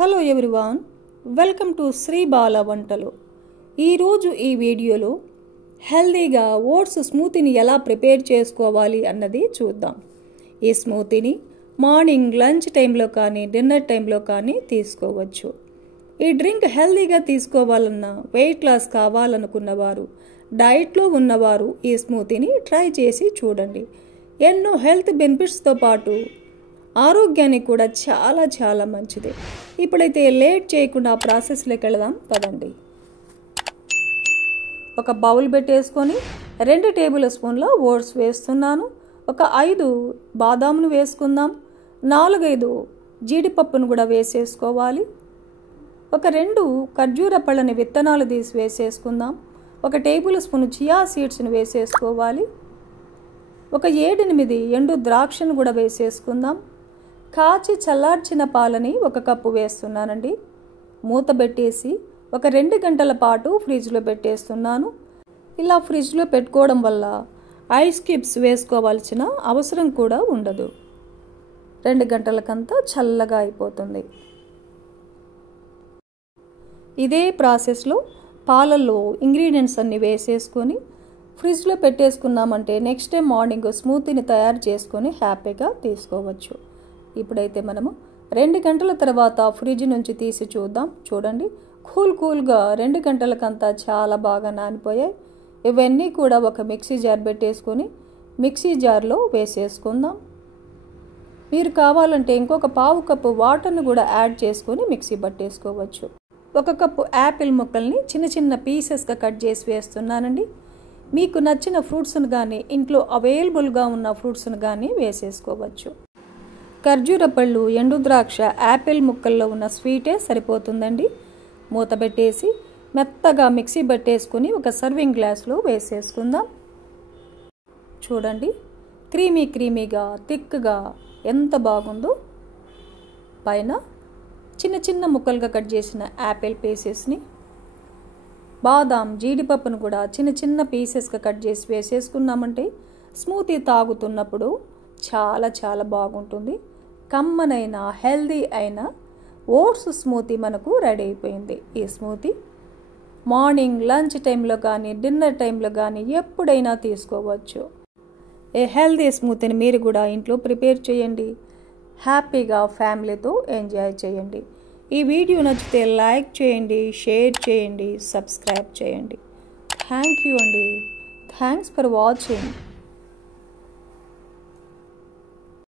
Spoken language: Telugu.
Hello everyone, welcome to Sri Bala వంటలు. ఈరోజు ఈ వీడియోలో హెల్దీగా ఓట్స్ స్మూతీని ఎలా ప్రిపేర్ చేసుకోవాలి అన్నది చూద్దాం. ఈ స్మూతీని మార్నింగ్ లంచ్ టైంలో కానీ డిన్నర్ టైంలో కానీ తీసుకోవచ్చు. ఈ డ్రింక్ హెల్దీగా తీసుకోవాలన్నా, వెయిట్ లాస్ కావాలనుకున్నవారు, డైట్లో ఉన్నవారు ఈ స్మూతీని ట్రై చేసి చూడండి. ఎన్నో హెల్త్ బెనిఫిట్స్తో పాటు ఆరోగ్యానికి కూడా చాలా చాలా మంచిది. ఇప్పుడైతే లేట్ చేయకుండా ప్రాసెస్లోకి వెళదాం పదండి. ఒక బౌల్ పెట్టేసుకొని 2 టేబుల్ స్పూన్ల ఓట్స్ వేస్తున్నాను. ఒక 5 బాదామును వేసుకుందాం. 4-5 జీడిపప్పును కూడా వేసేసుకోవాలి. ఒక 2 ఖర్జూర పళ్ళని విత్తనాలు తీసి వేసేసుకుందాం. ఒక టేబుల్ స్పూన్ చియా సీడ్స్ని వేసేసుకోవాలి. ఒక 7-8 ఎండు ద్రాక్షను కూడా వేసేసుకుందాం. కాచి చల్లార్చిన పాలని 1 కప్పు వేస్తున్నానండి. మూత పెట్టేసి ఒక 2 గంటల పాటు ఫ్రిడ్జ్లో పెట్టేస్తున్నాను. ఇలా ఫ్రిడ్జ్లో పెట్టుకోవడం వల్ల ఐస్ క్యూబ్స్ వేసుకోవాల్సిన అవసరం కూడా ఉండదు. 2 గంటలకంతా చల్లగా అయిపోతుంది. ఇదే ప్రాసెస్లో పాలల్లో ఇంగ్రీడియంట్స్ అన్నీ వేసేసుకొని ఫ్రిడ్జ్లో పెట్టేసుకున్నామంటే నెక్స్ట్ డే మార్నింగ్ స్మూతీని తయారు చేసుకొని హ్యాపీగా తీసుకోవచ్చు. ఇప్పుడైతే మనము 2 గంటల తర్వాత ఫ్రిడ్జ్ నుంచి తీసి చూద్దాం. చూడండి, కూల్గా 2 గంటలకంతా చాలా బాగా నానిపోయాయి. ఇవన్నీ కూడా ఒక మిక్సీ జార్ పెట్టేసుకొని మిక్సీ జార్లో వేసేసుకుందాం. మీరు కావాలంటే ఇంకొక 1/2 కప్పు వాటర్ను కూడా యాడ్ చేసుకొని మిక్సీ పట్టేసుకోవచ్చు. 1 కప్పు యాపిల్ ముక్కల్ని చిన్న చిన్న పీసెస్గా కట్ చేసి వేస్తున్నానండి. మీకు నచ్చిన ఫ్రూట్స్ను కానీ, ఇంట్లో అవైలబుల్గా ఉన్న ఫ్రూట్స్ను కానీ వేసేసుకోవచ్చు. ఖర్జూర పళ్ళు, ఎండు ద్రాక్ష, యాపిల్ ముక్కల్లో ఉన్న స్వీటే సరిపోతుందండి. మూత పెట్టేసి మెత్తగా మిక్సీ పట్టేసుకొని ఒక సర్వింగ్ గ్లాస్లో వేసేసుకుందాం. చూడండి, క్రీమీగా థిక్గా ఎంత బాగుందో. పైన చిన్న చిన్న ముక్కలుగా కట్ చేసిన యాపిల్ పీసెస్ని, బాదాం, జీడిపప్పును కూడా చిన్న చిన్న పీసెస్గా కట్ చేసి వేసేసుకున్నామంటే స్మూతీ తాగుతున్నప్పుడు చాలా చాలా బాగుంటుంది. కమ్మనైన హెల్దీ అయిన ఓట్స్ స్మూతీ మనకు రెడీ అయిపోయింది. ఈ స్మూతీ మార్నింగ్ లంచ్ టైంలో కానీ డిన్నర్ టైంలో కానీ ఎప్పుడైనా తీసుకోవచ్చు. ఈ హెల్దీ స్మూతీని మీరు కూడా ఇంట్లో ప్రిపేర్ చేయండి. హ్యాపీగా ఫ్యామిలీతో ఎంజాయ్ చేయండి. ఈ వీడియో నచ్చితే లైక్ చేయండి, షేర్ చేయండి, సబ్స్క్రైబ్ చేయండి. థ్యాంక్ యూ అండి. Thanks for watching.